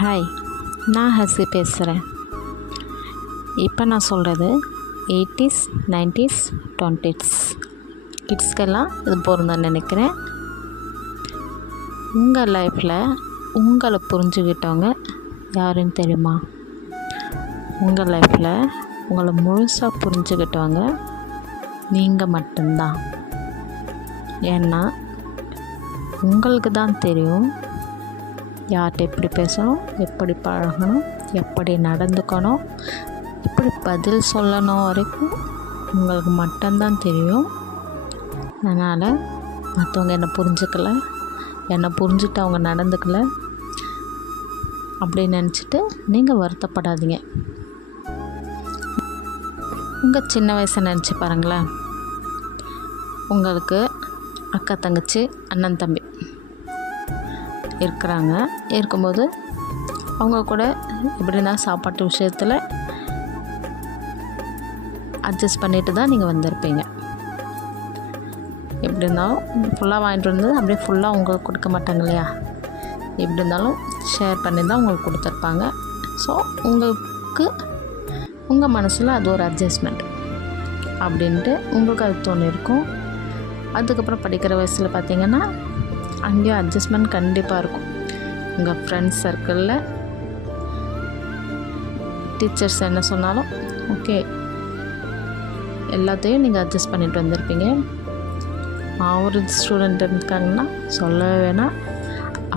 Hi, நான் Hussey பேசுகிறேன். இப்போ நான் சொல்கிறது 80s, 90s, 20s கிட்ஸ்க்கெல்லாம் இது பொருந்துன்னு நினைக்கிறேன். உங்கள் லைஃப்பில் உங்களை புரிஞ்சுக்கிட்டவங்க யாருன்னு தெரியுமா? உங்கள் லைஃப்பில் உங்களை முழுசாக புரிஞ்சுக்கிட்டவங்க நீங்கள் மட்டும்தான். ஏன்னா உங்களுக்கு தான் தெரியும் யார்கிட்ட எப்படி பேசணும், எப்படி பழகணும், எப்படி நடந்துக்கணும், எப்படி பதில் சொல்லணும் வரைக்கும் உங்களுக்கு மட்டும்தான் தெரியும். அதனால் மற்றவங்க என்னை புரிஞ்சுக்கலை, என்னை புரிஞ்சுட்டு அவங்க நடந்துக்கலை அப்படின்னு நினச்சிட்டு நீங்கள் வருத்தப்படாதீங்க. உங்கள் சின்ன வயசை நினச்சி பாருங்களேன். உங்களுக்கு அக்கா, தங்கச்சி, அண்ணன், தம்பி இருக்கும்போது அவங்க கூட எப்படின்னா சாப்பாட்டு விஷயத்தில் அட்ஜஸ்ட் பண்ணிட்டு தான் நீங்கள் வந்திருப்பீங்க. எப்படி இருந்தாலும் ஃபுல்லாக வாங்கிட்டு வந்து அப்படியே ஃபுல்லாக உங்களுக்கு கொடுக்க மாட்டாங்க இல்லையா? எப்படி இருந்தாலும் ஷேர் பண்ணி தான் உங்களுக்கு கொடுத்துருப்பாங்க. ஸோ உங்களுக்கு உங்கள் மனசில் அது ஒரு அட்ஜஸ்ட்மெண்ட் அப்படின்ட்டு உங்களுக்கு அது தோணிருக்கும். அதுக்கப்புறம் படிக்கிற வயசில் பார்த்திங்கன்னா அங்கேயும் அட்ஜஸ்ட்மெண்ட் கண்டிப்பாக இருக்கும். உங்கள் ஃப்ரெண்ட்ஸ் சர்க்கிளில் டீச்சர்ஸ் என்ன சொன்னாலும் ஓகே, எல்லாத்தையும் நீங்கள் அட்ஜஸ்ட் பண்ணிட்டு வந்திருப்பீங்க. ஒரு ஸ்டூடெண்ட் இருக்காங்கன்னா சொல்லவே வேணாம்,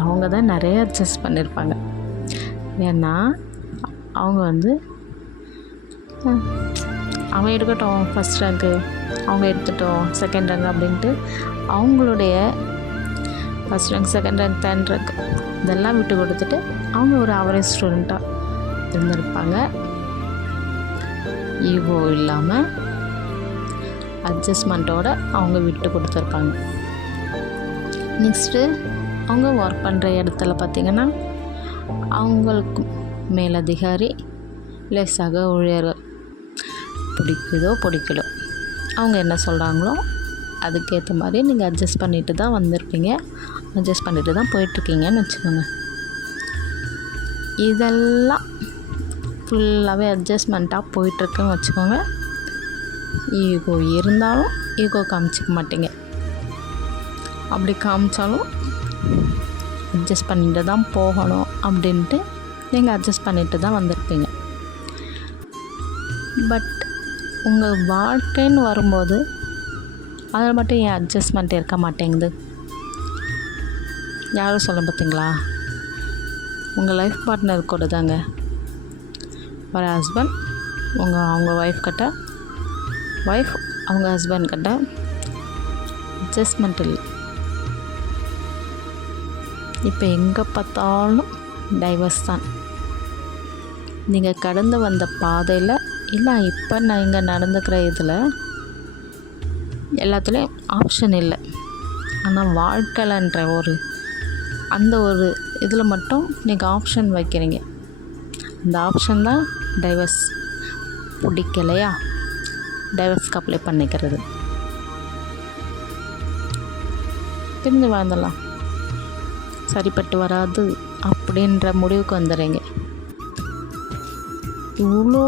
அவங்க தான் நிறைய அட்ஜஸ்ட் பண்ணியிருப்பாங்க. ஏன்னா அவங்க அவன் எடுக்கட்டும் ஃபஸ்ட் ரேங்க்கு, அவங்க எடுத்துட்டோம் செகண்ட் ரேங்க் அப்படின்ட்டு அவங்களுடைய first rank, second rank, third rank இதெல்லாம் விட்டு கொடுத்துட்டு அவங்க ஒரு ஆவரேஜ் ஸ்டூடெண்ட்டாக இருந்திருப்பாங்க. ஈகோ இல்லாமல் அட்ஜஸ்ட்மெண்ட்டோடு அவங்க விட்டு கொடுத்துருப்பாங்க. நெக்ஸ்ட்டு அவங்க ஒர்க் பண்ணுற இடத்துல பார்த்திங்கன்னா அவங்களுக்கு மேலதிகாரி இல்லை சக ஊழியர்கள் பிடிக்கலோ அவங்க என்ன சொல்கிறாங்களோ அதுக்கேற்ற மாதிரி நீங்கள் அட்ஜஸ்ட் பண்ணிட்டு தான் வந்திருப்பீங்க, அட்ஜஸ்ட் பண்ணிட்டு தான் போயிட்டுருக்கீங்கன்னு வச்சுக்கோங்க. இதெல்லாம் ஃபுல்லாகவே அட்ஜஸ்ட்மெண்ட்டாக போயிட்டுருக்குன்னு வச்சுக்கோங்க. ஈகோ இருந்தாலும் ஈகோ காமிச்சிக்க மாட்டீங்க. அப்படி காமிச்சாலும் அட்ஜஸ்ட் பண்ணிட்டு தான் போகணும் அப்படின்ட்டு நீங்கள் அட்ஜஸ்ட் பண்ணிட்டு தான் வந்திருப்பீங்க. பட் உங்கள் வாழ்க்கைன்னு வரும்போது அதில் மட்டும் ஏன் அட்ஜஸ்ட்மெண்ட் இருக்க மாட்டேங்குது? யாரும் சொல்ல பார்த்தீங்களா? உங்கள் லைஃப் பார்ட்னர் கூட தாங்க. ஒரு ஹஸ்பண்ட் அவங்க ஒய்ஃப் கிட்ட, ஒய்ஃப் அவங்க ஹஸ்பண்ட் கிட்ட அட்ஜஸ்ட்மெண்ட் இல்லை. இப்போ எங்கே பார்த்தாலும் டைவர்ஸ் தான். நீங்கள் கடந்து வந்த பாதையில் இல்லை இப்போ நீங்கள் நடந்துக்கிற இதில் எல்லாத்துலேயும் ஆப்ஷன் இல்லை. ஆனால் வாழ்க்கைன்ற அந்த ஒரு இதில் மட்டும் நீங்கள் ஆப்ஷன் வைக்கிறீங்க. அந்த ஆப்ஷன் தான் டைவர்ஸ். பிடிக்கலையா டைவர்ஸ்க்கு அப்ளை பண்ணிக்கிறது, பிரிந்து வாழ்ந்துடலாம், சரிப்பட்டு வராது அப்படின்ற முடிவுக்கு வந்துடுறீங்க. இவ்வளோ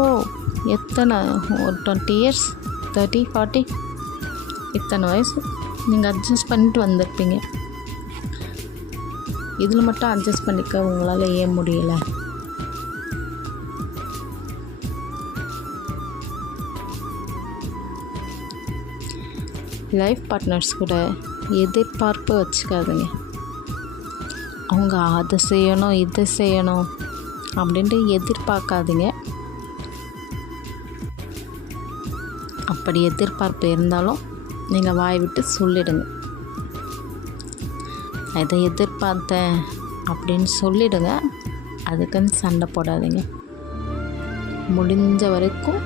எத்தனை ஒரு 20 இயர்ஸ், 30, 40 இத்தனை வயசு நீங்கள் அட்ஜஸ்ட் பண்ணிட்டு வந்திருப்பீங்க. இதில் மட்டும் அட்ஜஸ்ட் பண்ணிக்க உங்களால் ஏன் முடியலை? லைஃப் பார்ட்னர்ஸ் கூட எதிர்பார்ப்பு வச்சுக்காதுங்க. அவங்க அதை செய்யணும் இதை செய்யணும் அப்படின்ட்டு எதிர்பார்க்காதீங்க. அப்படி எதிர்பார்ப்பு இருந்தாலும் நீங்கள் வாய் விட்டு சொல்லிவிடுங்க. இதை எதிர்பார்த்தேன் அப்படின்னு சொல்லிவிடுங்க. அதுக்குன்னு சண்டை போடாதீங்க. முடிஞ்ச வரைக்கும்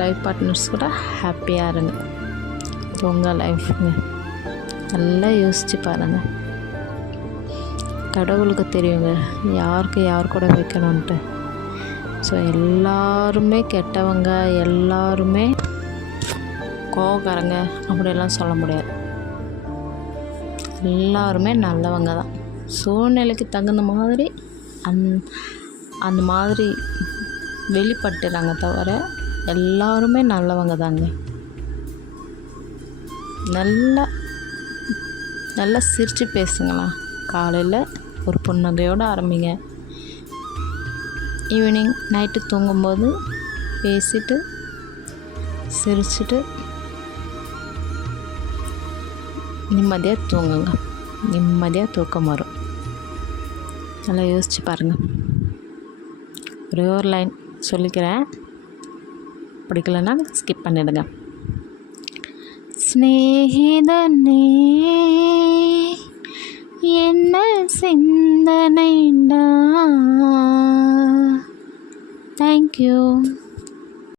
லைஃப் பார்ட்னர்ஸ் கூட ஹாப்பியாக இருங்க. இது உங்கள் லைஃப்ங்க. நல்லா யோசித்து பாருங்கள். கடவுளுக்கு தெரியுங்க யாருக்கு யார் கூட வைக்கணுன்ட்டு. ஸோ எல்லாருமே கெட்டவங்க, எல்லாருமே கோவக்காரங்க அப்படியெல்லாம் சொல்ல முடியாது. எல்லாருமே நல்லவங்க தான். சூழ்நிலைக்கு தகுந்த மாதிரி அந்த மாதிரி வெளிப்பட்டுறாங்க தவிர எல்லாருமே நல்லவங்க தாங்க. நல்லா சிரித்து பேசுங்களா. காலையில் ஒரு புன்னகையோடு ஆரம்பிங்க. ஈவினிங் நைட்டு தூங்கும்போது பேசிட்டு சிரிச்சுட்டு நிம்மதியாக தூங்குங்க. நிம்மதியாக தூக்கம் வரும். நல்லா யோசித்து பாருங்கள். ஒரே ஒரு லைன் சொல்லிக்கிறேன், பிடிக்கலன்னா ஸ்கிப் பண்ணிடுங்க. ஸ்நேகிதனே என்ன சிந்தனைடா. தேங்க்யூ.